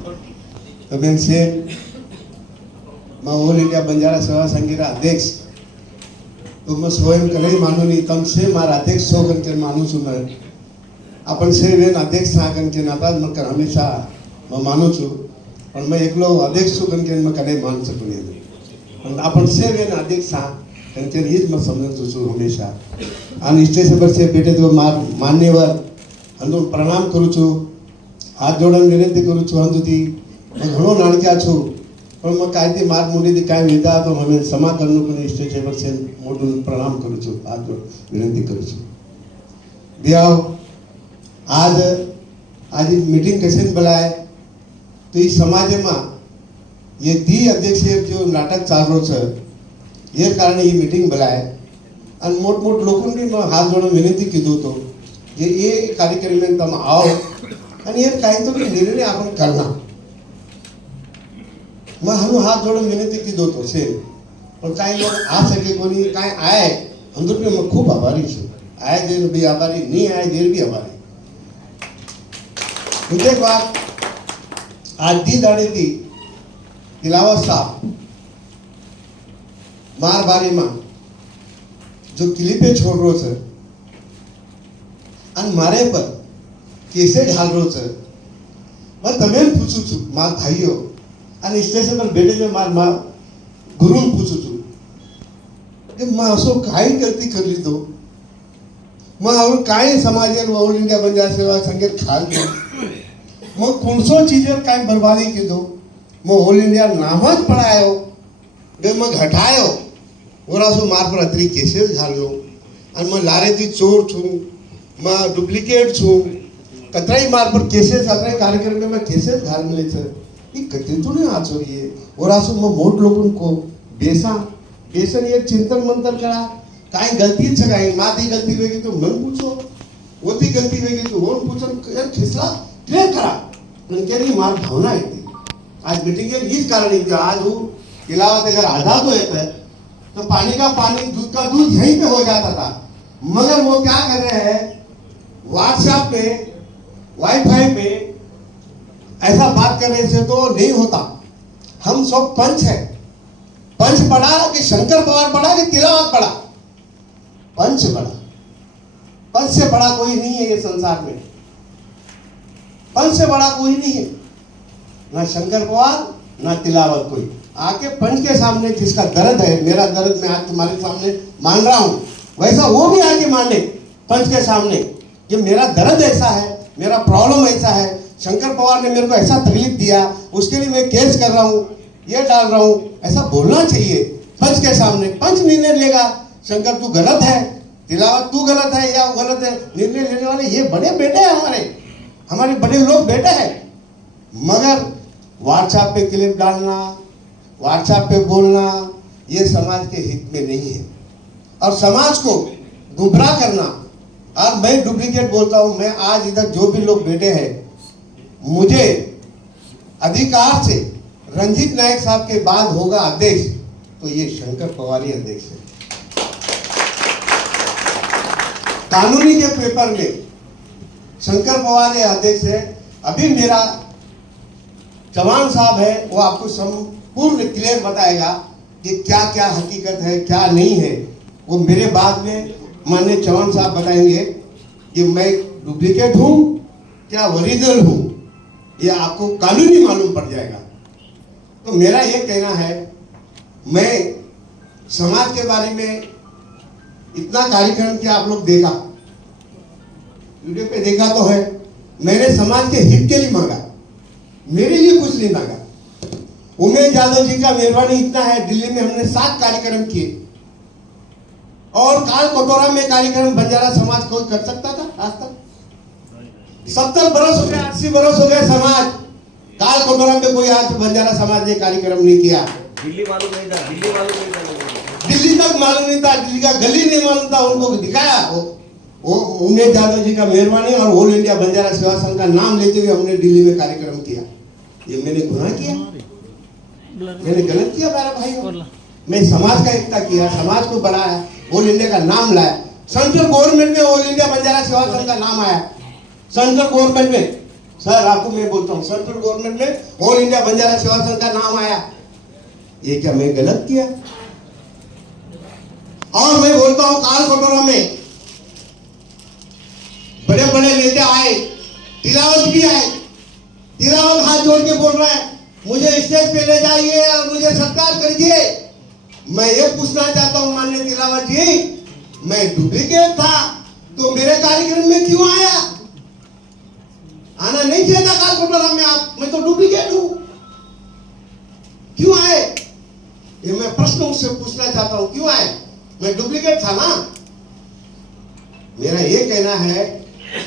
तो बेन से मैं ऑल इंडिया बंजारा सेवा संघ अध्यक्ष तो मैं स्वयं कहीं मानू नहीं तम से मारा अध्यक्ष हो करके मानू छू मैं अपन से वेन अध्यक्ष था करके नाता मैं हमेशा मैं मानू छू और मैं एकलो अध्यक्ष छू करके मैं कहीं मान सकूँ नहीं अपन से वेन अध्यक्ष था करके ये मैं समझ छू हमेशा आन स्टेज पर से बैठे तो मान्यवर अंदर प्रणाम करूँ छू हाथ जोड़न विनंती करूँ छू अंदुती मैं घणो नाणक्या छू पण मैं कायती मार्ग मुंडी काय विधा तो हमें क्षमा करने को स्टेज पर से मोटू प्रणाम करूँ छू हाथ जोड़ विनंती करूँ छू बियाओ आज आज मीटिंग कैसे बुलाए तो इस समाज में ये दी अध्यक्ष जो नाटक चाल रो छे ये कारण ये मीटिंग बुलाए और मोट मोट लोगों ने मैं हाथ जोड़ विनंती कीधु तो ये कार्यक्रम में तुम आओ और ये कहीं तो निर्णय अपन करना मैं हम हाथ जोड़ विनंती कीधु तो से और कई लोग आ सके को नहीं कहीं आए अंदर पे मैं खूब आभारी छू आए देर भी आभारी नहीं आए देर भी आभारी मुझे बात आज दी दाड़ी दी तिलावत साहब मार बारी मां जो क्लिपे छोड़ रो छे अन मारे पर कैसे ढाल रो छे मैं तमें पूछू छू मार भाइयों अन स्टेशन पर बैठे जो मार गुरु पूछू छू कि मैं असो काई करती कर ली तो मैं और काई समाज ऑल इंडिया बंजारा सेवा संघ ख्याल दो मैं कौन चीजें काई बर्बादी की दो मैं ऑल इंडिया नामज पढ़ायो बे मैं घटायो और आसो मार पर अतरी केसेस घाल लो और मैं लारे थी चोर छू मैं डुप्लीकेट छू कतराई मार पर केसेस अतराई कार्यक्रम में मैं केसेस घाल मिले थे ये कतरी तो नहीं आ चोरी है और आसो मैं मोट लोगों को बेसन ये चिंतन मंथन करा काई गलती छे काई माती गलती वेगी तो मन पूछो ओती गलती वेगी तो ओन पूछन यार खिसला क्या करा उनके मार भावना है आज मीटिंग के इस कारण ही आज वो तिलावत अगर आजाद हो जाता है तो पानी का पानी दूध का दूध यहीं पे हो जाता था मगर वो क्या कर रहे हैं व्हाट्सएप पे वाईफाई पे ऐसा बात करने से तो नहीं होता हम सब पंच है पंच पढ़ा कि शंकर पवार पढ़ा कि तिलावत पढ़ा पंच पढ़ा पंच से बड़ा कोई नहीं है ये संसार में पंच से बड़ा कोई नहीं है ना शंकर पवार ना तिलावत कोई आके पंच के सामने जिसका दर्द है मेरा दर्द मैं आज तुम्हारे सामने मान रहा हूं वैसा वो भी आके माने पंच के सामने कि मेरा दर्द ऐसा है मेरा प्रॉब्लम ऐसा है शंकर पवार ने मेरे को ऐसा तकलीफ दिया उसके लिए मैं केस कर रहा हूं ये डाल रहा हूं ऐसा बोलना चाहिए पंच के सामने पंच निर्णय लेगा शंकर तू गलत है तिलावत तू गलत है या वो गलत है निर्णय लेने वाले ये बड़े बेटे हैं हमारे बड़े लोग बेटे हैं मगर व्हाट्सएप पे क्लिप डालना व्हाट्सएप पे बोलना ये समाज के हित में नहीं है और समाज को गुमराह करना और मैं डुप्लीकेट बोलता हूं मैं आज इधर जो भी लोग बैठे हैं मुझे अधिकार से रंजीत नायक साहब के बाद होगा अध्यक्ष तो ये शंकर पवार ही अध्यक्ष है कानूनी के पेपर में शंकर पवार ये अध्यक्ष है अभी मेरा चौहान साहब है वो आपको संपूर्ण क्लियर बताएगा कि क्या क्या हकीकत है क्या नहीं है वो मेरे बाद में माननीय चौहान साहब बताएंगे कि मैं डुप्लीकेट हूं क्या ओरिजिनल हूं ये आपको कानूनी मालूम पड़ जाएगा तो मेरा ये कहना है मैं समाज के बारे में इतना कार्यक्रम क्या आप लोग देखा वीडियो पे देखा तो है मैंने समाज के हित के लिए मांगा मेरे लिए कुछ नहीं मांगा उमेश यादव जी का मेहरबानी इतना है दिल्ली में हमने 7 कार्यक्रम किए और काल कटोरा में कार्यक्रम बंजारा समाज कोई कर सकता था आज तक 70 बरस हो गए 80 बरस हो गए समाज काल कटोरा में कोई आज बंजारा समाज ने कार्यक्रम नहीं किया दिल्ली मालूम नहीं था दिल्ली तक मालूम नहीं था दिल्ली का गली नहीं मालूम था उनको दिखाया वो उमेश यादव जी का मेहरबानी और ऑल इंडिया बंजारा सेवा संघ का नाम लेते हुए हमने दिल्ली में कार्यक्रम किया ये मैंने गुनाह किया मैंने गलत किया मेरा भाई मैं समाज का एकता किया समाज को बढ़ाया ऑल इंडिया का नाम लाया सेंट्रल गवर्नमेंट में ऑल इंडिया बंजारा सेवा संघ का नाम आया सेंट्रल गवर्नमेंट में सर आपको मैं बोलता हूँ, सेंट्रल गवर्नमेंट में ऑल इंडिया बंजारा सेवा संघ का नाम आया, ये क्या मैं गलत किया? और मैं बोलता हूँ काल कटोरा में बड़े बड़े नेता आए, तिलावत भी आए, तिलावत हाथ जोड़ के बोल रहा है मुझे स्टेज पे ले जाइए और मुझे सत्कार करिए। मैं ये पूछना चाहता हूँ माननीय तिलावत जी, मैं डुप्लीकेट था तो मेरे कार्यक्रम में क्यों आया? आना नहीं चाहिए था काल कटोरा में आप, मैं तो डुप्लीकेट हूं, क्यों आए? ये मैं प्रश्न उससे पूछना चाहता हूं, क्यों आए? मैं डुप्लीकेट था ना। मेरा ये कहना है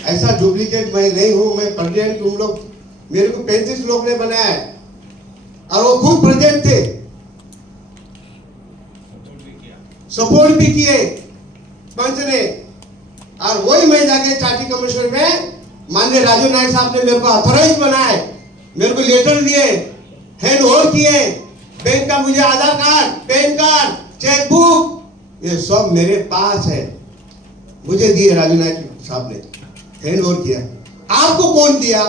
ऐसा डुप्लीकेट मैं नहीं हूं, मैं प्रेसिडेंट। तुम लोग मेरे को 35 लोग ने बनाया है और वो खुद प्रेसिडेंट थे, सपोर्ट भी किए पंच ने। और वही मैं जाके चार्टी कमिश्नर में माननीय राजू नायक साहब ने मेरे को ऑथराइज बनाए, मेरे को लेटर दिए, हैंड ओवर किए, बैंक का मुझे आधार कार्ड, पैन कार्ड, चेकबुक, ये सब मेरे पास है, मुझे दिए राजू नायक साहब ने, हैंड ओवर किया। आपको कौन दिया?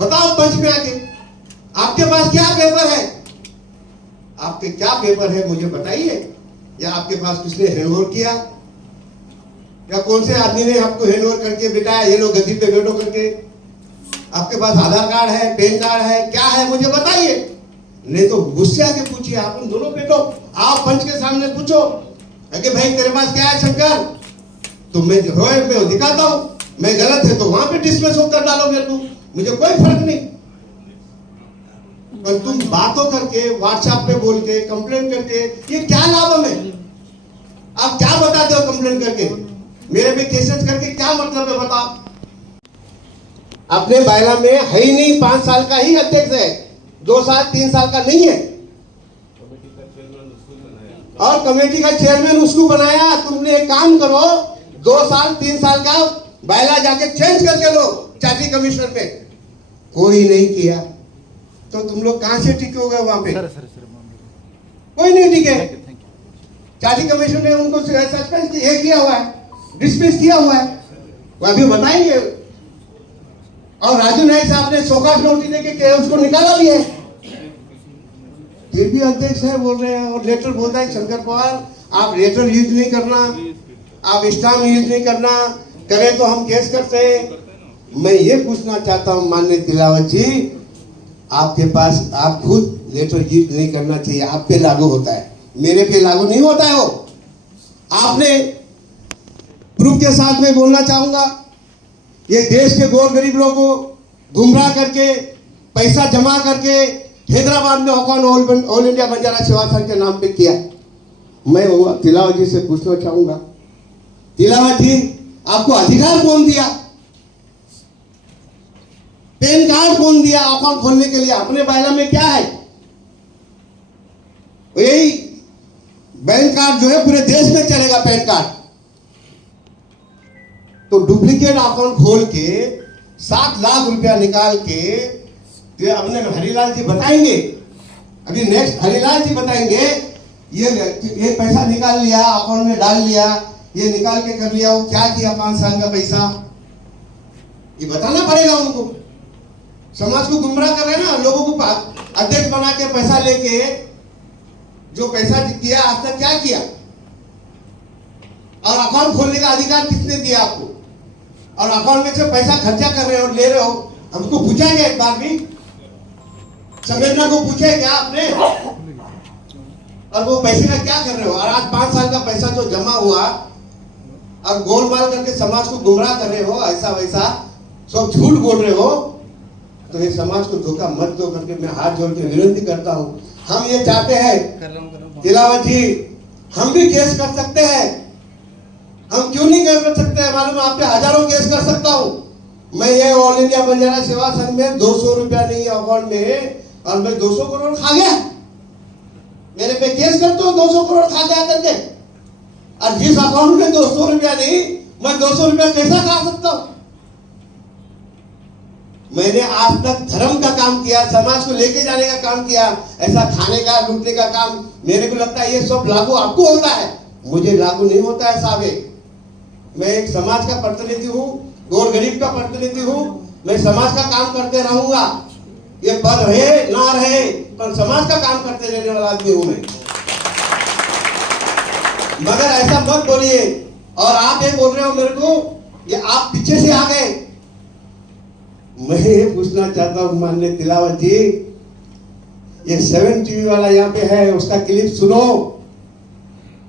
बताओ पंच में आके, आपके पास क्या पेपर है? आपके क्या पेपर है मुझे बताइए, या आपके पास किसने हैंड ओवर किया, या कौन से आदमी ने आपको हैंड ओवर करके बिठाया, ये लोग गद्दी पे बैठो करके? आपके पास आधार कार्ड है, पैन कार्ड है, क्या है मुझे बताइए, नहीं तो मुझसे आके पूछिए। आप उन दोनों बैठो, आप पंच के सामने पूछो कि भाई तेरे पास क्या है शंकर, तो मैं दिखाता हूं, मैं गलत है तो वहां पे डिसमिस कर डालो मेरे को, मुझे कोई फर्क नहीं। पर तुम बातों करके, व्हाट्सएप पे बोल के, कंप्लेन करके, ये क्या लाभ हमें? आप क्या बताते हो कंप्लेन करके? मेरे पे केसेस करके क्या मतलब है बताओ? अपने बायला में है ही नहीं, 5 साल का ही अध्यक्ष है, 2 साल 3 साल का नहीं है, और कमेटी का चेयरमैन उसको बनाया। तुमने एक काम करो, 2 साल 3 साल का बायला जाके चेंज करके लो चार्टी कमिश्नर पे, कोई नहीं किया तो तुम लोग कहां से टिके हो गए वहां पे? कोई नहीं टिके। चार्टी कमिश्नर ने उनको सस्पेंड किया हुआ है, डिसमिस किया हुआ है, वो अभी बताएंगे। और राजू नायक साहब ने शोकाज नोटिस देके उसको निकाला भी है, फिर भी अध्यक्ष है बोल रहे हैं। और लेटर बोलता है शंकर पवार आप लेटर यूज नहीं करना, आप स्टाम्प यूज नहीं करना, करें तो हम केस करते हैं। मैं ये पूछना चाहता हूं माननीय तिलावत जी, आपके पास आप खुद लेटर यूज नहीं करना चाहिए, आप पे लागू होता है, मेरे पे लागू नहीं होता है। वो आपने प्रूफ के साथ में बोलना चाहूंगा, ये देश के गौर गरीब लोगों को गुमराह करके पैसा जमा करके हैदराबाद में अकाउंट ऑल इंडिया बंजारा सेवा संघ के नाम पे किया। मैं तिलावत जी से पूछना चाहूंगा, तिलावत जी आपको अधिकार कौन दिया? पैन कार्ड कौन दिया अकाउंट खोलने के लिए? अपने बायला में क्या है? यही बैंक कार्ड जो है पूरे देश में चलेगा, पैन कार्ड। तो डुप्लीकेट अकाउंट खोल के 7 लाख रुपया निकाल के अपने हरिलाल जी बताएंगे, अभी नेक्स्ट हरिलाल जी बताएंगे, ये पैसा निकाल लिया, अकाउंट में डाल लिया, ये निकाल के कर लिया, वो क्या किया 5 साल का पैसा, ये बताना पड़ेगा उनको। समाज को गुमराह कर रहे हैं ना, लोगों को अध्यक्ष बना के पैसा लेके, जो पैसा किया आज तक क्या किया, और अकाउंट खोलने का अधिकार किसने दिया आपको? और अकाउंट में से पैसा खर्चा कर रहे हो, ले रहे हो, हमको पूछेंगे एक बार भी, संगठन को पूछे क्या आपने, और वो पैसे का क्या कर रहे हो? और आज 5 साल का पैसा जो जमा हुआ और गोलमाल करके समाज को गुमराह कर रहे हो, ऐसा वैसा सब झूठ बोल रहे हो, तो ये समाज को धोखा मत दो करके मैं हाथ जोड़ के विनती करता हूं। हम ये चाहते हैं तिलावत जी, हम भी केस कर सकते हैं, हम क्यों नहीं कर सकते हैं? मालूम आप पे हजारों केस कर सकता हूं मैं। ये ऑल इंडिया बंजारा सेवा संघ में 200 रुपया नहीं अकाउंट में, और मैं 200 करोड़ खा गया, मेरे पे केस करते हो 200 करोड़ खा गया करके। और जिस अकाउंट में 200 रुपया नहीं, मैं 200 रुपया कैसा खा सकता हूं? मैंने आज तक धर्म का काम किया, समाज को लेके जाने का काम किया, ऐसा खाने का लूटने का काम मेरे को लगता है ये सब लागू आपको होता है, मुझे लागू नहीं होता है साहब। मैं एक समाज का प्रतिनिधि हूँ, गौर गरीब का प्रतिनिधि हूँ, मैं समाज का काम करते रहूंगा। ये पद रहे ना रहे, पर समाज का काम करते रहने वाला आदमी हूं मैं। मगर ऐसा मत बोलिए। और आप ये बोल रहे हो मेरे को, ये आप पीछे से आ गए। मैं ये पूछना चाहता हूं माननीय तिलावत जी, ये 7 टीवी वाला यहाँ पे है, उसका क्लिप सुनो।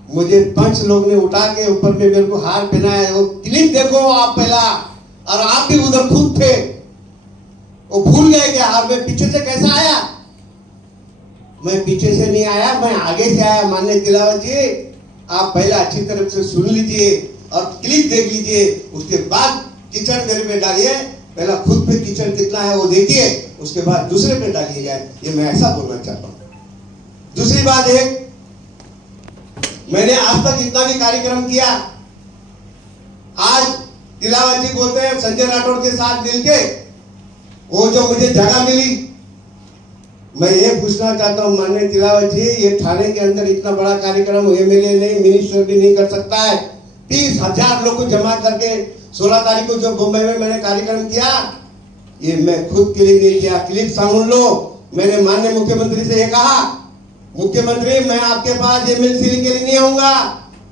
मुझे 5 लोग ने उठा के ऊपर में मेरे को हार पहनाया, वो क्लिप देखो आप पहला। और आप भी उधर खुद थे, वो भूल गए कि हार में पीछे से कैसा आया। मैं पीछे से नहीं आया, मैं आगे से आया। माननीय तिलावत जी, आप पहले अच्छी तरह से सुन लीजिए और क्लिप देख लीजिए, उसके बाद कीचड़ मेरे पे डालिए। पहला खुद पे कीचड़ कितना है वो देखिए, उसके बाद दूसरे पे डालिएगा। ये मैं ऐसा बोलना चाहता हूं। दूसरी बात, एक मैंने आज तक जितना भी कार्यक्रम किया, आज तिलावत जी बोलते हैं संजय राठौड़ के साथ मिलके वो जो मुझे जगह मिली, मैं ये पूछना चाहता हूं माननीय तिलावत जी, ये थाने के अंदर इतना बड़ा कार्यक्रम एमएलए नहीं, मिनिस्टर भी नहीं कर सकता है। 30,000 लोग को जमा करके 16 तारीख को जो मुंबई में मैंने कार्यक्रम किया, ये मैं खुद के लिए नहीं किया। क्लिप सुन लो। मैंने माननीय मुख्यमंत्री से ये कहा, मुख्यमंत्री मैं आपके पास एमएलसी के लिए नहीं आऊंगा,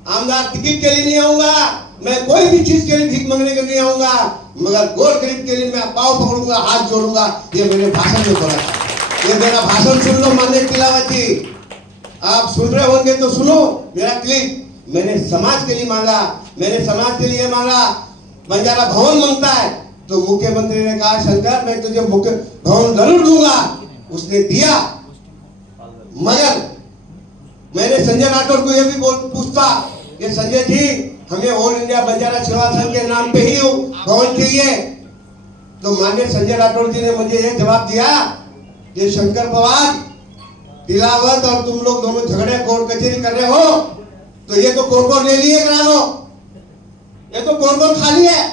आमदार टिकट के लिए नहीं आऊंगा, मैं कोई भी चीज के लिए भीख मांगने के लिए नहीं आऊंगा, मगर गोर गरीब के लिए मैं पांव पकड़ूंगा, हाथ जोड़ूंगा। ये मैंने भाषण में बोला था। ये मेरा भाषण सुन लो माननीय तिलावत जी, आप सुन रहे होंगे तो सुनो मेरा क्लिप। मैंने समाज के लिए मांगा, मैंने समाज के लिए मांगा, बंजारा भवन मांगता है तो मुख्यमंत्री ने कहा शंकर मैं तुझे मुख्य भवन जरूर दूंगा, उसने दिया। मगर मैंने संजय राठौड़ को यह भी पूछता कि संजय जी हमें ऑल इंडिया बंजारा सेवा संघ के नाम पे ही भवन चाहिए, तो माननीय संजय राठौड़ जी ने मुझे यह जवाब दिया कि शंकर पवार, तिलावत और तुम लोग दोनों झगड़े कोर्ट कचहरी कर रहे हो, तो ये तो कोर्ट ले लिए करा लो, ये तो कोर्ट खाली है।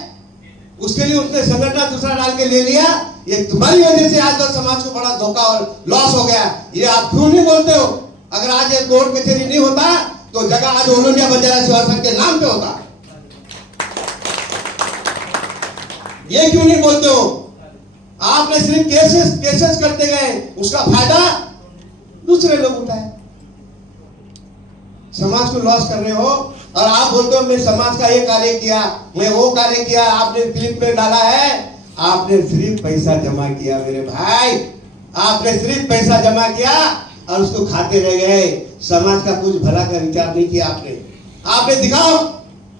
उसके लिए उसने संगठन दूसरा डाल के ले लिया। ये तुम्हारी वजह से आज तो समाज को बड़ा धोखा और लॉस हो गया। ये आप क्यों नहीं बोलते हो? अगर आज ये कोर्ट कचहरी नहीं होता तो जगह आज ऑल इंडिया बंजारा सेवा संघ के नाम पे होता। ये क्यों नहीं बोलते हो? आपने सिर्फ केसेस करते गए, उसका फायदा दूसरे लोग उठाए। समाज को लॉस कर रहे हो और आप बोलते हो मैं समाज का ये कार्य किया, मैं वो कार्य किया। आपने क्लिप में डाला है, आपने सिर्फ पैसा जमा किया मेरे भाई, आपने सिर्फ पैसा जमा किया और उसको खाते रह गए। समाज का कुछ भला का विचार नहीं किया आपने दिखाओ,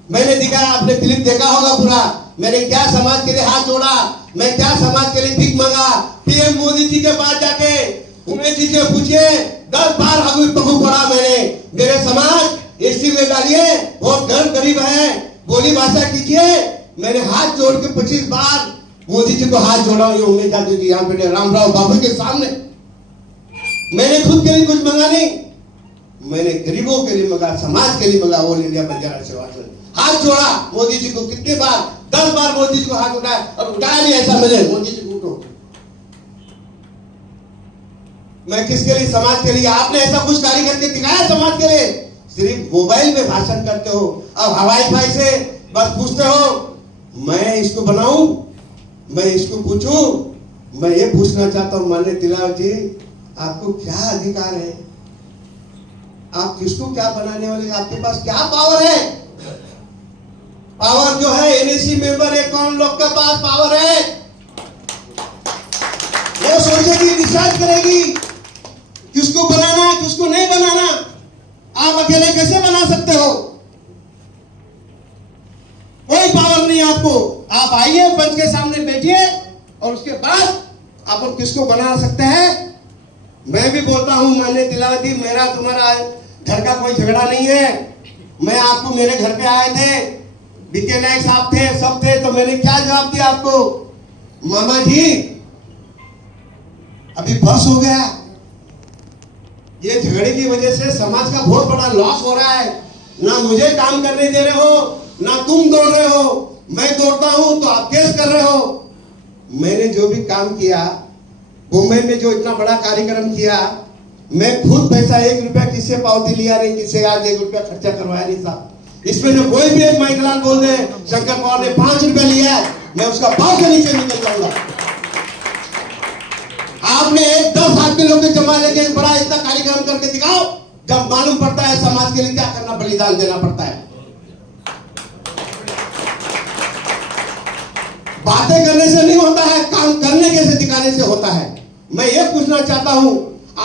मैंने दिखाया, आपने क्लिप देखा होगा पूरा। मैंने क्या समाज के लिए हाथ जोड़ा, मैं क्या समाज के लिए भीख मांगा। पीएम मोदी जी के पास जाके उमेश जी से पूछिए, 10 बार पगू पड़ा मैंने। मेरे समाज एसटी में डालिए, बहुत गरीब है, बोली भाषा कीजिए। मैंने हाथ जोड़ के 25 बार मोदी जी को हाथ जोड़ा। ये उमेश यादव जी यहाँ पे रामराव बाबू के सामने। मैंने खुद के लिए कुछ मंगा नहीं, मैंने गरीबों के लिए मंगा, समाज के लिए मंगा। ऑल इंडिया बंजारा सेवा संघ हाथ जोड़ा मोदी जी को। कितनी बार? 10 बार मोदी जी को हाथ उठाया और उठाया नहीं ऐसा मैंने मोदी जी को उठो। मैं किसके लिए? समाज के लिए। आपने ऐसा कुछ कार्य करके दिखाया समाज के लिए? सिर्फ मोबाइल में भाषण करते हो, अब हवाई फाई से बस पूछते हो मैं इसको बनाऊं, मैं इसको पूछूं। मैं ये पूछना चाहता हूं माननीय तिलावत जी, आपको क्या अधिकार है? आप किसको क्या बनाने वाले? आपके पास क्या पावर है? पावर जो है एनएसी मेंबर 51 लोग के पास पावर है। वो सोचेगी, डिसाइड करेगी किसको बनाना किसको नहीं बनाना। आप अकेले कैसे बना सकते हो? कोई पावर नहीं आपको। आप आइए, पंच के सामने बैठिए और उसके बाद आप किसको बना सकते हैं। मैं भी बोलता हूं माननीय तिलावत जी, मेरा तुम्हारा घर का कोई झगड़ा नहीं है। मैं आपको, मेरे घर पे आए थे, बीके नायक साहब थे, सब थे, तो मैंने क्या जवाब दिया आपको? मामा जी अभी बस हो गया, ये झगड़े की वजह से समाज का बहुत बड़ा लॉस हो रहा है। ना मुझे काम करने दे रहे हो, ना तुम दौड़ रहे हो। मैं दौड़ता हूं तो आप केस कर रहे हो। मैंने जो भी काम किया, मुंबई में जो इतना बड़ा कार्यक्रम किया, मैं खुद पैसा 1 रुपया किससे पावती लिया नहीं, किससे आज 1 रुपया खर्चा करवाया नहीं साहब। इसमें से कोई भी एक माइकलाल बोल दे शंकर पवार ने 5 रुपए लिया है, मैं उसका पांव के नीचे निकल जाऊंगा। आपने 10 आदमी लोग के जमा लेके बड़ा इतना कार्यक्रम करके दिखाओ, जब मालूम पड़ता है समाज के लिए क्या करना, बलिदान देना पड़ता है। बातें करने से नहीं होता है, काम करने कैसे दिखाने से होता है। मैं ये पूछना चाहता हूं,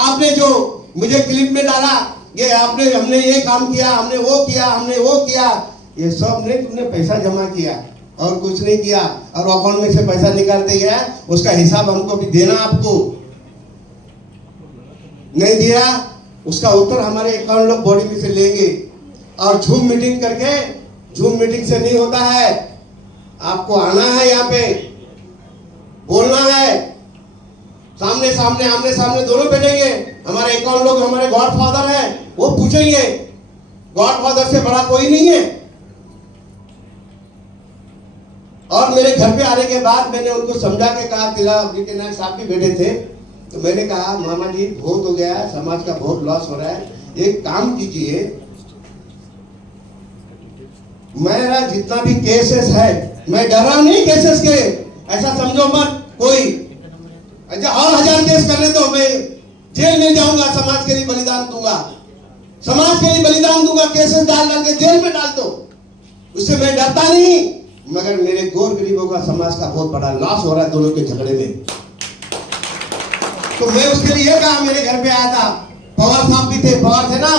आपने जो मुझे क्लिप में डाला, ये आपने हमने ये काम किया, हमने वो किया, ये सब ने तुमने पैसा जमा किया और कुछ नहीं किया, और अकाउंट में से पैसा निकालते गया, उसका हिसाब हमको भी देना। आपको नहीं दिया, उसका उत्तर हमारे अकाउंट लोग बॉडी में से लेंगे। और झूम मीटिंग करके, झूम मीटिंग से नहीं होता है, आपको आना है, यहाँ पे बोलना है, सामने सामने आमने सामने दोनों बैठेंगे। हमारे अकाउंट लोग हमारे गॉड फादर है, वो पूछेंगे, गॉड फादर से बड़ा कोई नहीं है। और मेरे घर पे आने के बाद मैंने उनको समझा के कहा, तिला नायक साहब भी बैठे थे, तो मैंने कहा मामा जी बहुत हो गया है, समाज का बहुत लॉस हो रहा है, एक काम कीजिए, मेरा जितना भी केसेस है, मैं डर रहा नहीं केसेस के, ऐसा समझो मत कोई, अच्छा और 1000 केस करने दो, मैं जेल में जाऊंगा, समाज के लिए बलिदान दूंगा, समाज के लिए बलिदान दूंगा, केसेस डाल के जेल में डाल दो, उससे मैं डरता नहीं। मगर मेरे गौर गरीबों का, समाज का बहुत बड़ा लॉस हो रहा है दोनों के झगड़े में। तो मैं उसके लिए कहा, मेरे घर पे आया था, पवार साहब भी थे, पवार थे ना,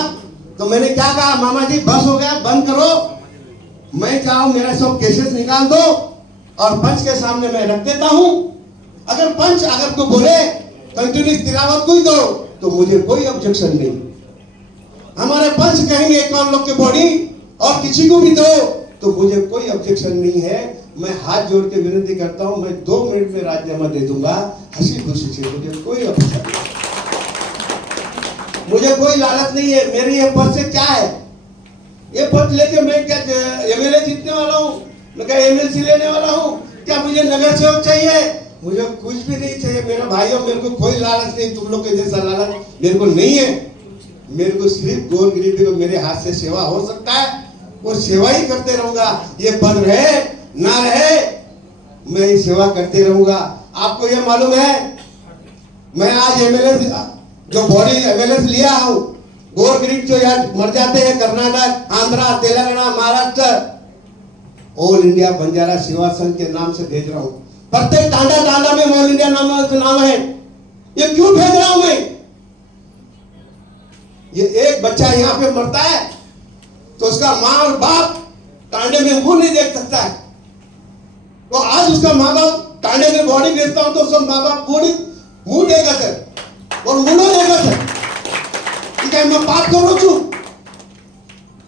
तो मैंने क्या कहा, मामा जी बस हो गया, बंद करो, मैं चाहूं मेरा सब केसेस निकाल दो और पंच के सामने मैं रख देता हूं। अगर पंच अगर को बोले कंटिन्यूस तिलावत कोई दो, तो मुझे कोई ऑब्जेक्शन नहीं। हमारे पंच कहेंगे अकाउंट लोग के बॉडी और किसी को भी दो, तो मुझे कोई ऑब्जेक्शन नहीं है। मैं हाथ जोड़ के विनती करता हूं, मैं 2 मिनट में राजीनामा दे दूंगा, हंसी खुशी से, मुझे कोई ऑब्जेक्शन नहीं, मुझे कोई लालच नहीं है। मेरी ये पद से क्या है, ये पद लेके मैं क्या एमएलए जीतने वाला हूँ, मैं क्या एमएलसी लेने वाला हूँ, क्या मुझे नगर सेवक चाहिए, मुझे कुछ भी नहीं चाहिए। मेरे भाइयों, मेरे को कोई लालच नहीं, तुम लोग के जैसा लालच मेरे को नहीं है। मेरे को सिर्फ गौर गरीबी को मेरे हाथ से सेवा हो सकता है, वो सेवा ही करते रहूंगा। ये पद रहे ना रहे, मैं ये सेवा करते रहूंगा। आपको ये मालूम है, मैं आज एमएलए जो बॉडी एमएलए लिया हूँ, गौर गरीब जो यहाँ मर जाते हैं, कर्नाटक, आंध्रा, तेलंगाना, महाराष्ट्र, ऑल इंडिया बंजारा सेवा संघ के नाम से भेज रहा हूँ। प्रत्येक टांडा में ऑल इंडिया नाम है। ये क्यों भेज रहा हूं मैं? ये एक बच्चा यहाँ पे मरता है तो उसका माँ और बाप टांडे में मुंह नहीं देख सकता है, तो आज उसका माँ बाप टांडे में बॉडी भेजता हूं तो उसका माँ बाप बॉडी मुंह देगा सर और मुंडो देगा सर। क्या मैं पाप करो छू,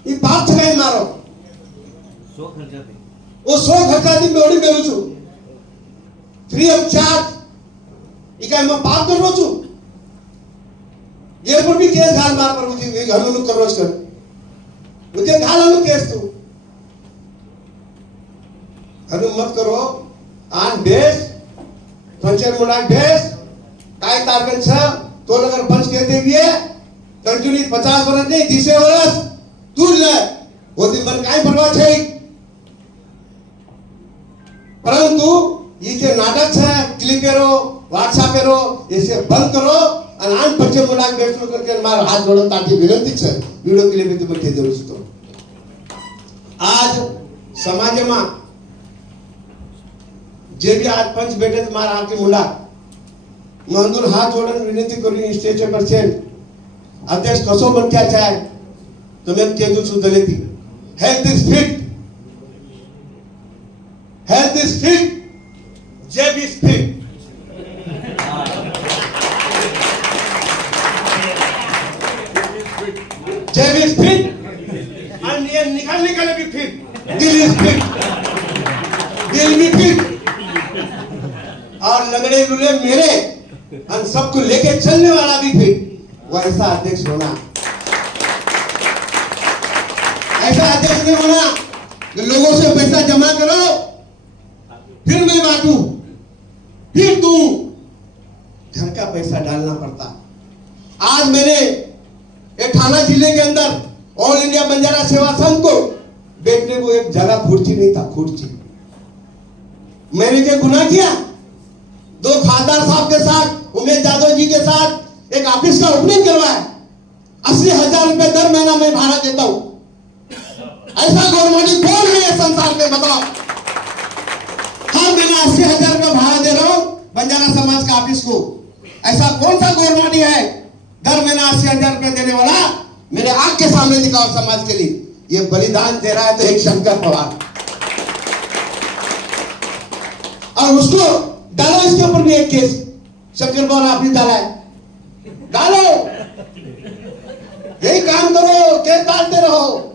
ये पाप छगाई मारो, वो 100 खर्चा दी बॉडी मेरू छू फ्री ऑफ चार्ज। इकाई मैं पाप करो छू, ये पर भी केस घाल मार पर मुझे घालू करो कर, मुझे घालू केस तू हनु मत करो। आन बेस पंचर मुडाक बेस काय तारकन छ तो अगर पंच कहते हुए कंटिन्यू 50 वर्ष नहीं 30 वर्ष तू ले होती मन काय परवा छे, परंतु ये जो नाटक है क्लिपेरो व्हाट्सएपेरो इसे बंद करो और आन पंचर मुडाक बेस करके मार हाथ जोड़ो ताकि विनती है वीडियो के लिए भी तुम दे दोस्तों। आज समाज में जे भी आज पंच बैठे मार आके मुला मंदूर हाथ जोड़न विनंती करी स्टेज पर छे अध्यक्ष कसो बन क्या चाहे तो मैं कह दूं दलिती health is fit, health is fit, जेब इज फिट। जेब इज फिट और ये निकालने के लिए भी फिट, दिल इज फिट, दिल भी फिट और लगड़े लुले मेरे हम सबको लेके चलने वाला भी फिट। वैसा अध्यक्ष होना, ऐसा अध्यक्ष नहीं होना कि लोगों से पैसा जमा करो फिर मैं बांटू फिर दूं, घर का पैसा डालना पड़ता। आज मैंने एक थाना जिले के अंदर ऑल इंडिया बंजारा सेवा संघ को बैठने को एक जगह खुर्ची नहीं था, खुर्ची। मैंने क्या गुनाह किया? 2 खासदार साहब के साथ, उमेश यादव जी के साथ एक ऑफिस का ओपनिंग करवाया। 80,000 रुपए दर महीना मैं भाड़ा देता हूं। ऐसा गौरमानी कौन है ये संसार में, बताओ? हाँ, मैंने 80,000 रुपए भाड़ा दे रहा हूं बंजारा समाज का ऑफिस को। ऐसा कौन सा गौरमानी है दर महीना 80,000 रुपए देने वाला? मेरे आंख के सामने दिखाओ समाज के लिए। ये बलिदान दे रहा है तो एक शंकर पवार, और उसको डालो इसके ऊपर भी एक केस। शंकर पवार आपने डाला है, डालो, यही काम करो, केस डालते रहो।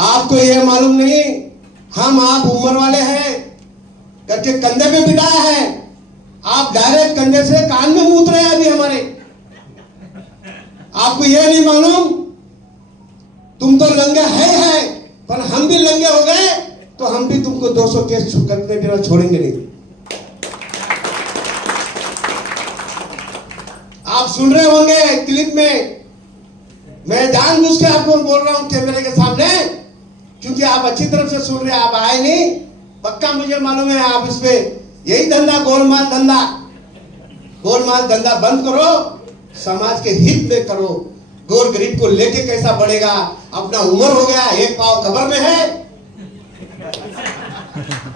आपको यह मालूम नहीं हम आप उम्र वाले हैं करके कंधे पे बिठाया है, आप डायरेक्ट कंधे से कान में मूत रहे हैं अभी हमारे। आपको यह नहीं मालूम तुम तो लंगे है, पर हम भी लंगे हो गए तो हम भी तुमको 200 केस करने बिना छोड़ेंगे नहीं। आप सुन रहे होंगे क्लिप में, मैं जानबूझ के आपको बोल रहा हूं कैमरे के सामने, क्योंकि आप अच्छी तरफ से सुन रहे हैं। आप आए नहीं, पक्का मुझे मालूम है आप इस पे यही धंधा, गोलमाल धंधा बंद करो, समाज के हित में करो। गोर गरीब को लेके कैसा बढ़ेगा? अपना उम्र हो गया, एक पाव कब्र में है,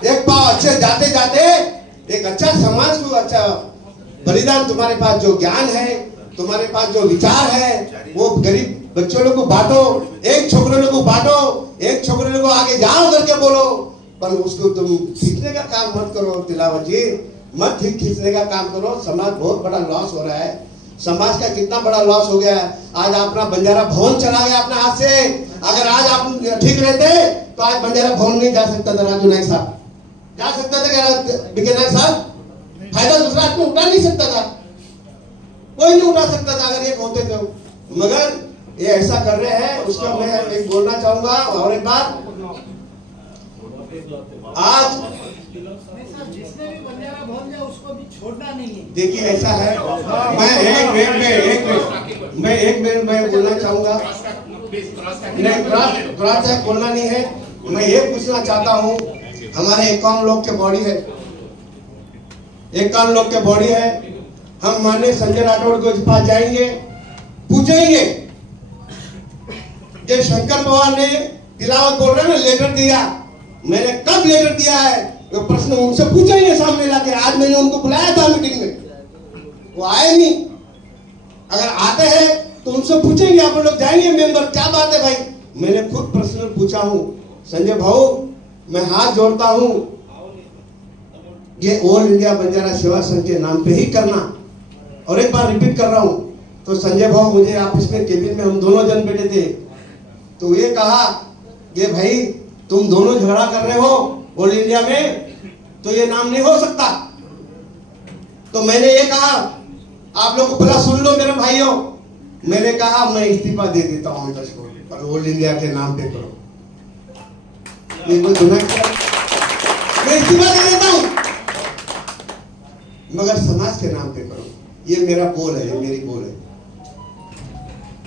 एक पाव अच्छे जाते जाते एक अच्छा समाज को, अच्छा बलिदान, तुम्हारे पास जो ज्ञान है, तुम्हारे पास जो विचार है, वो गरीब बच्चों लोग को बांटो, एक छोकरे लोग को बांटो, एक छोकरे लोग को आगे जाओ करके बोलो, पर उसको तुम खींचने का काम मत करो। तिलावत जी, मत खींचने का काम करो। समाज बहुत बड़ा लॉस हो रहा है। समाज का कितना बड़ा लॉस हो गया है। आज अपना बंजारा भवन चला गया अपने हाथ से। अगर आज आप ठीक रहते तो आज बंजारा भवन नहीं जा सकता था, राजू नायक साहब जा सकता था क्या? बीके नायक साहब फायदा दूसरा आदमी उठा नहीं सकता था, कोई नहीं उठा सकता था अगर ये होते तो। मगर ये ऐसा कर रहे हैं, उसका मैं एक बोलना चाहूंगा। और एक बात, आज जिसने भी बंजारा भवन जाए उसको भी छोड़ना नहीं है। देखिए ऐसा है, मैं एक मिनट मैं बोलना चाहूंगा। नहीं, क्रॉस बोलना नहीं है। मैं ये पूछना चाहता हूँ, हमारे 51 लोग के बॉडी है, 51 लोग के बॉडी है। हम माननीय संजय राठौड़ के पास जाएंगे, पूछेंगे जब शंकर पवार ने तिलावत बोल रहे हैं ना लेटर दिया, मैंने कब लेटर दिया है वो प्रश्न उनसे पूछेंगे सामने लाके। आज मैंने उनको बुलाया था मीटिंग में, वो आए नहीं। अगर आते हैं तो उनसे पूछेंगे, आप लोग जाएंगे मेंबर, क्या बात है भाई? मैंने खुद पर्सनल पूछा हूं, संजय भाऊ मैं हाथ जोड़ता हूं, ये ऑल इंडिया बंजारा सेवा संघ के नाम पे ही करना। और एक बार रिपीट कर रहा हूं, तो संजय भाऊ मुझे ऑफिस में केबिन में हम दोनों जन बैठे थे, तो ये कहा कि भाई तुम दोनों झगड़ा कर रहे हो ऑल इंडिया में, तो ये नाम नहीं हो सकता। तो मैंने ये कहा, आप लोग भला सुन लो मेरे भाइयों, मैंने कहा मैं इस्तीफा दे देता हूं को, पर ऑल इंडिया के नाम पे करो। ये कोई गुनाह क्या? मैं इस्तीफा दे देता हूं, मगर समाज के नाम पे करो। ये मेरा बोल है, ये मेरी बोल है।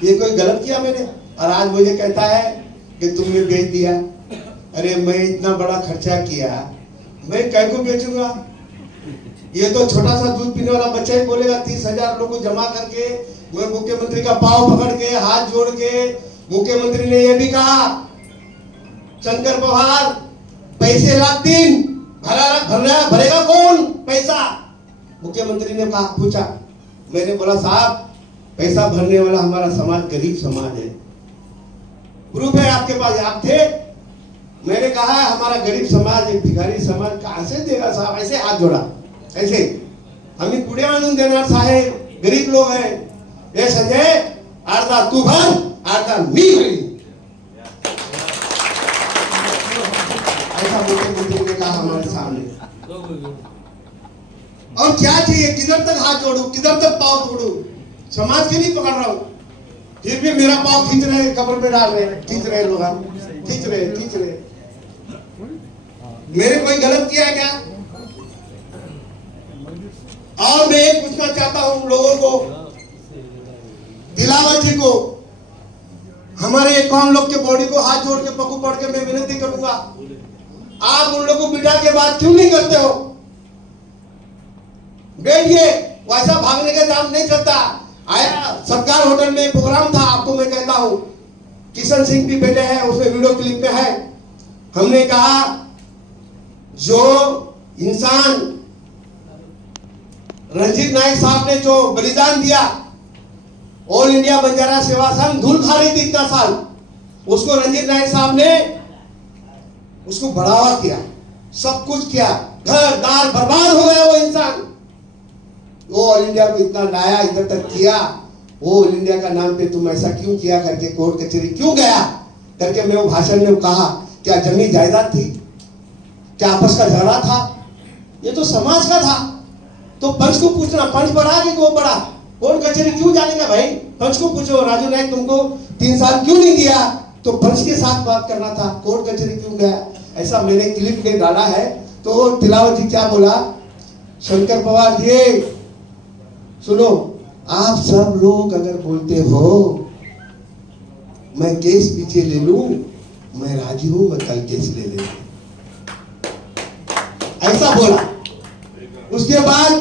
ये कोई गलत किया मैंने? और आज मुझे कहता है कि तुमने बेच दिया। अरे मैं इतना बड़ा खर्चा किया, मैं क्या को बेचूंगा? ये तो छोटा सा दूध पीने वाला बच्चा ही बोलेगा 30,000 लोगों को जमा करके, मैं मुख्यमंत्री का पांव पकड़ के हाथ जोड़ के, मुख्यमंत्री ने यह भी कहा शंकर पवार पैसे लाख 3 भरेगा कौन पैसा? मुख्यमंत्री ने कहा, पूछा, मैंने बोला साहब पैसा भरने वाला हमारा समाज गरीब समाज है, प्रूफ है आपके पास, आप थे। मैंने कहा हमारा गरीब समाज एक भिखारी समाज कहां से देगा साहब? ऐसे हाथ जोड़ा, ऐसे हम ही पुणे आणून देणार साहेब, गरीब लोग हैं। ये संजय अर्धा तू भर अर्धा मी भरी, ऐसा मुख्यमंत्री ने कहा हमारे सामने। और क्या चाहिए? किधर तक हाथ जोड़ू, किधर तक पांव जोड़ू? समाज के लिए पकड़ रहा हूं, फिर भी मेरा पांव खींच रहे, कब्र पे डाल रहे, खींच रहे लोग, खींच रहे। मेरे कोई गलत किया है क्या? और मैं एक पूछना चाहता हूं लोगों को, दिलावर जी को, हमारे 51 लोग के बॉडी को हाथ जोड़ के पकड़ पड़ के मैं विनती करूंगा, आप उन लोगों को बिठा के बात क्यों नहीं करते हो? बैठिए, वैसा भागने का काम नहीं चलता। आया सरकार होटल में प्रोग्राम था, आपको मैं कहता हूं, किशन सिंह भी बैठे हैं, उसमें वीडियो क्लिप में है। हमने कहा जो इंसान रंजीत नायक साहब ने जो बलिदान दिया, ऑल इंडिया बंजारा सेवा संघ धूल खा रही थी इतना साल, उसको रंजीत नायक साहब ने उसको बढ़ावा किया, सब कुछ किया, घर दार बर्बाद हो गया वो इंसान। वो ऑल इंडिया को इतना लाया, इधर तक किया, वो ऑल इंडिया का नाम पे तुम ऐसा क्यों किया करके कोर्ट कचहरी क्यों गया करके मैं वो भाषण में कहा, क्या जमीन जायदाद थी? क्या आपस का झगड़ा था? ये तो समाज का था। तो पंच को पूछना, पंच बढ़ा कि वो बढ़ा? कोर्ट कचहरी क्यों जाने का भाई? पंच को पूछो, राजू नायक तुमको 3 साल क्यों नहीं दिया? तो पंच के साथ बात करना था, कोर्ट कचहरी क्यों गया? ऐसा मैंने क्लिप में डाला है। तो तिलावत जी क्या बोला, शंकर पवार जी सुनो, आप सब लोग अगर बोलते हो मैं केस पीछे ले लूं, मैं राजी हूं, मैं कल केस ले लूं, ऐसा बोला। उसके बाद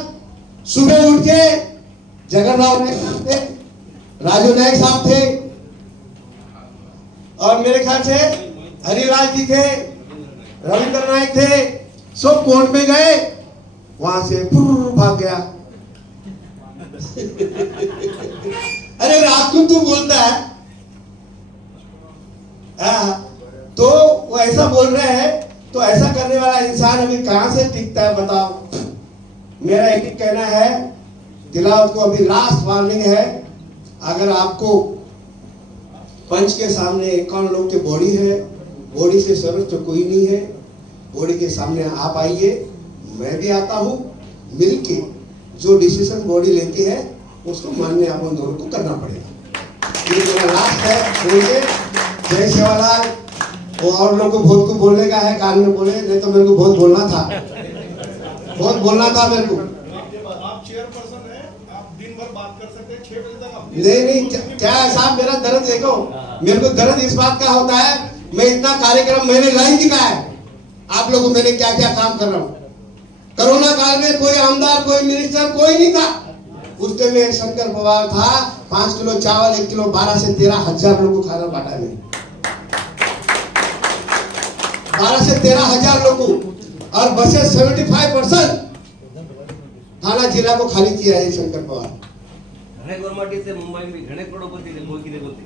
सुबह उठ के जगन्नाथ नायक साहब थे, राजू नायक साहब थे, और मेरे ख्याल से हरिलाल जी थे, रविंद्र नायक थे, सब कोर्ट में गए, वहां से फुर भाग गया। अरे रात को तू बोलता है, तो वो ऐसा बोल रहे हैं, तो ऐसा करने वाला इंसान अभी कहां से टिकता है बताओ? मेरा एक कहना है, तिलावत को अभी लास्ट वार्निंग है, अगर आपको पंच के सामने 51 लोग के बॉडी है, बॉडी से सर्वोच्च तो कोई नहीं है, बॉडी के सामने आप आइए, मैं भी आता हूं, मिलके जो डिसीजन बॉडी लेती है उसको मानने आप उन दोनों को करना पड़ेगा। ये मेरा लास्ट है। बोलिए जय सेवालाल। वो और लोगों को बहुत को बोलने का है, कान में बोले, नहीं तो मेरे को बहुत बोलना था, बहुत बोलना था मेरे को। आप चेयरपर्सन हैं, आप दिन भर बात कर सकते हैं, 6 बजे तक आप नहीं, क्या है साहब, मेरा दर्द देखो, मेरे को दर्द इस बात का होता है, मैं इतना कार्यक्रम मैंने लाई दिखाया है आप लोगों को, मैंने क्या क्या काम कर रहा हूँ। कोरोना काल में कोई आमदार, कोई मिनिस्टर, कोई नहीं था। उस टाइम में शंकर पवार था, 5 किलो चावल, 1 किलो 12 से 13 हजार लोगों को खाना बांटा है, 12 से 13 हजार लोगों को, और बसे 75% थाना जिला को खाली किया है शंकर पवार। से मुंबई में घने करोड़पति थे, कोई किधर बोलते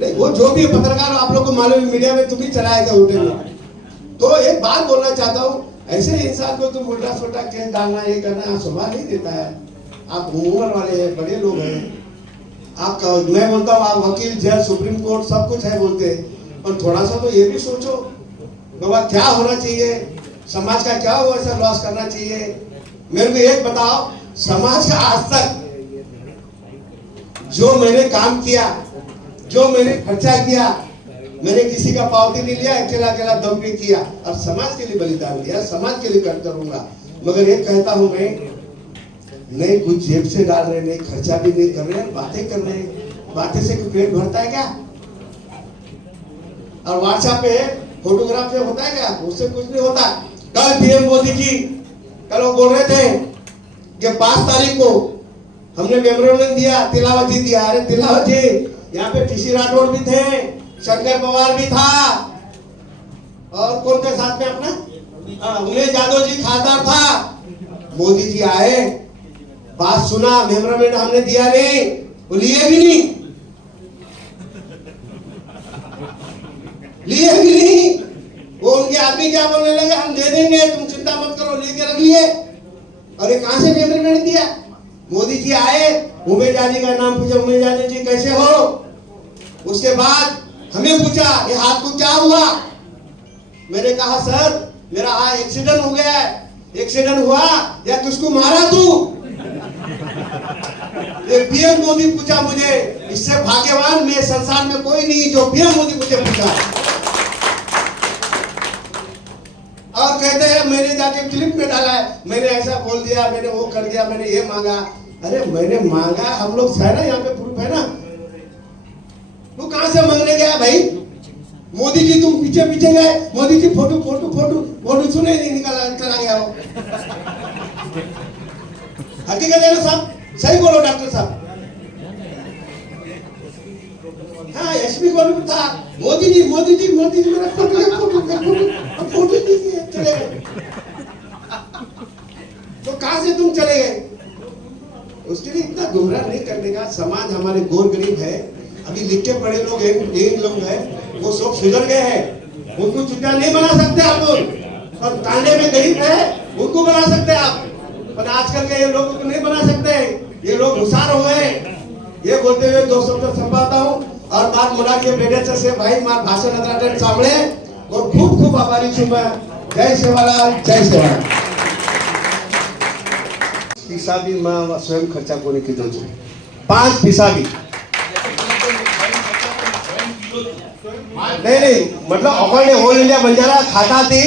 नहीं, वो जो भी पत्रकार आप लोग को मालूम है, मीडिया में तुम ही चलाए थे होटल में। तो एक बात बोलना चाहता हूँ, ऐसे इंसान को तुम उल्टा छोटा केस डालना, ये करना शोभा नहीं देता है। आप उम्र वाले हैं, बड़े लोग हैं, आपका मैं बोलता हूँ, आप वकील, जज, सुप्रीम कोर्ट सब कुछ है बोलते हैं, पर थोड़ा सा तो ये भी सोचो बाबा क्या होना चाहिए, समाज का क्या हो ऐसा लॉस करना चाहिए। मेरे को एक बताओ, समाज का आज तक जो मैंने काम किया, जो मैंने खर्चा किया, मैंने किसी का पावती नहीं लिया, अकेला अकेला दम पे किया, और समाज के लिए बलिदान दिया, समाज के लिए करूंगा। मगर एक कहता हूं मैं, नहीं कुछ जेब से डाल रहे, नहीं खर्चा भी नहीं कर रहे, बातें कर रहे, बातें से पेट भरता है क्या? और व्हाट्सएप पे फोटोग्राफ से होता है क्या? उससे कुछ नहीं होता। कल पीएम मोदी जी कल वो बोल रहे थे कि 5 तारीख को हमने मेमोरेंडम दिया, तिलावत जी दिया। अरे तिलावत जी, यहाँ पे टीसी राठौड़ भी थे, शंकर पवार भी था, और कौन थे साथ में अपना, उमेश यादव जी खासदार था। मोदी जी आए, बात सुना, मेमोरेंडम हमने दिया नहीं, वो लिए भी नहीं, लिए भी नहीं। वो उनके आदमी क्या बोलने लगे, हम दे देंगे, तुम चिंता मत करो, लेके रख लिए। अरे कहां से मेमोरेंडम दिया? मोदी जी आए, उमेश यादव का नाम पूछा, उमेश यादव जी कैसे हो? उसके बाद हमें पूछा ये हाथ को क्या हुआ? मैंने कहा सर मेरा हाथ एक्सीडेंट हो गया है। एक्सीडेंट हुआ या किसको मारा तू? ये पीएम मोदी पूछा मुझे, इससे भाग्यवान मैं संसार में कोई नहीं जो पीएम मोदी मुझे पूछा। और कहते हैं मैंने जाके क्लिप में डाला है, मैंने ऐसा बोल दिया, मैंने वो कर दिया, मैंने ये मांगा। अरे मैंने मांगा, हम लोग है ना, यहाँ पे प्रूफ है ना। तू कहां से मांगने गया भाई? मोदी जी तुम पीछे पीछे गए, Modi ji photo photo photo photo सुने नहीं निकला चला गया हो। हकीकत है ना साहब, सही बोलो डॉक्टर साहब। हाँ एसपी कॉल भी था, मोदी जी मेरा फोटो दीजिए, चले गए। तो कहां से तुम चले गए? उसके लिए इतना गुमराह नहीं करने का। समाज हमारे गोर गरीब है, अभी लिखे पढ़े लोग हैं, लोग हैं, वो सब सुधर गए हैं, उनको चुटिया नहीं बना सकते आप लोग। और तांडे में गरीब है उनको बना सकते आप, पर आजकल के ये लोगों को नहीं बना सकते। ये लोग होशियार हो गए। ये बोलते हुए 2 शब्द संभालता हूँ और बात मुला के बेटे से भाई मार भाषण नतराटन सामने और खूब खूब आभारी छू मैं। जय सेवालाल, जय सेवालाल। पैसा भी मैं स्वयं खर्चा कोने की दो 5 पैसा भी नहीं मतलब अकोले ऑल इंडिया बंजारा खाता थी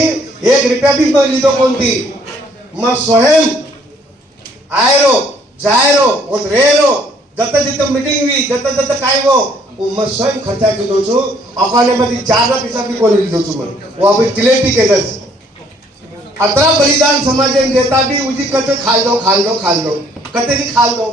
1 रुपया भी मैं लीधो कोन थी। मैं स्वयं आयरो जायरो और रेलो जत मीटिंग भी जत काय वो मैं स्वयं खर्चा की दो छु। अकोले में 4 पैसा भी कोने लीधो छु मैं। वो अभी तिलेटी के दस अतरा बलिदान समाज देता भी उजी कते खाल दो कते नहीं खाल दो